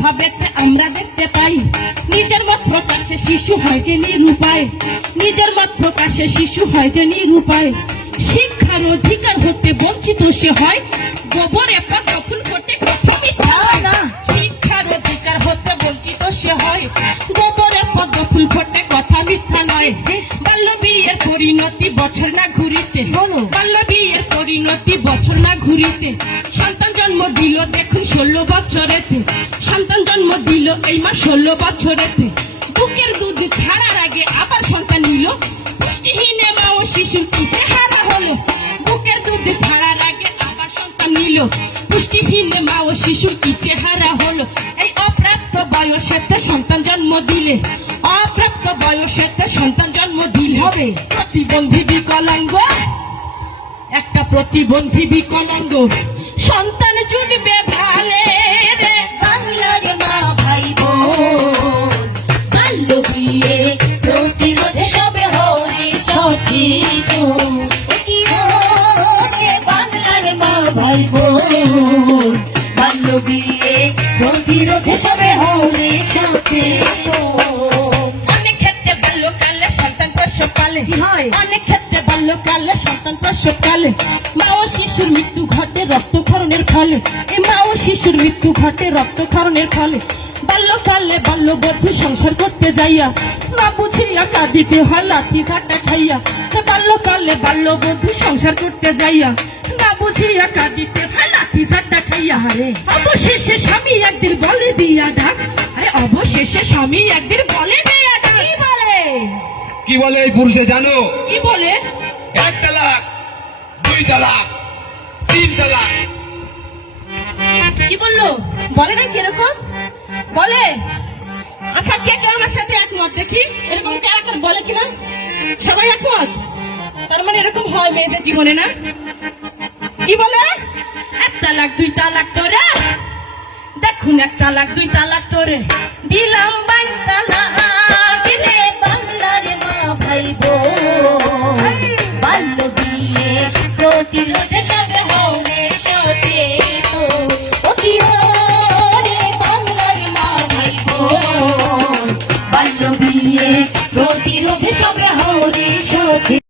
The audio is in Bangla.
অভাবেতে আমরা দেখতে পাই। নিজের মত প্রকাশে শিশু হয় যে নিরুপায়। নিজের মত প্রকাশে শিশু হয় যে নিরুপায়। শিক্ষার অধিকার হতে বঞ্চিত সে হয়। গোবরে পা দখল করতে কথা মিথ্যা না শিক্ষার অধিকার হতে বঞ্চিত সে হয়। গোবরে পা দখল করতে কথা মিথ্যা নয়। বাল্য বিয়ের পরিণতি বছর না ঘুরিতে। বাল্য বিয়ের পরিণতি বছর না ঘুরিতে। সন্তান জন্ম দিল দেখুন ষোলো বছরেতে। সন্তান জন্ম দিল এই মা ষোলো বছরেতে। বুকের দুধ ছাড়ার আগে আবার সন্তান নিল মা ও শিশুর পিঠে হারা হলো? বুকের দুধ ছাড়ার আগে আবার সন্তান নিল। মা ও শিশুর হলো? এই অপ্রাপ্ত বয়সেতে সন্তান জন্ম দিলে। অপ্রাপ্ত বয়সেতে সন্তান জন্ম দিলে হবে। প্রতিবন্ধী বিকলাঙ্গ? একটা প্রতিবন্ধী বিকলাঙ্গ। সন্তান জুটবে ভালে বোন বাল্য বিয়ে প্রতিরোধে সবে হরে সচেতন অনেক ক্ষেত্রে বাল্যকালে সন্তান প্রসবকালে। হয়? অনেক ক্ষেত্রে বাল্যকালে সন্তান প্রসবকালে। মা ও শিশুর মৃত্যু ঘটে রক্তক্ষরণের ফলে। মা ও শিশুর মৃত্যু ঘটে রক্তক্ষরণের ফলে। বাল্যকালে বাল্যবধূ সংসার করতে যাইয়া না বুঝিয়া কাঁদিতে হয় লাঠি ঘাটা খাইয়া। বাল্যকালে বাল্যবধূ সংসার করতে যাইয়া বুঝিয়া কাঁদিতে হয় লাঠি ঘাটা খাইয়া রে অবশেষে স্বামী একদিন বলে দিয়া ডাক। অবশেষে স্বামী একদিন বলে দিয়া ডাক। কি বলে? কি বলে এই পুরুষে জানো? কি বলে? এক তালাক দুই তালাক তিন তালাক। কি বলল? বলে না কীরকম? বলে। আচ্ছা কে কে আমার সাথে একমত? দেখি। এরকম কে এখন বলে কিনা? সবাই একমত? তার মানে এরকম হয় মেয়েদের জীবনে না? কি বলে? এক তালাক দুই তালাক তোরে দেখুন এক তালাক দুই তালাক তোরে দিলাম বাই রে মা ভাই বাল্য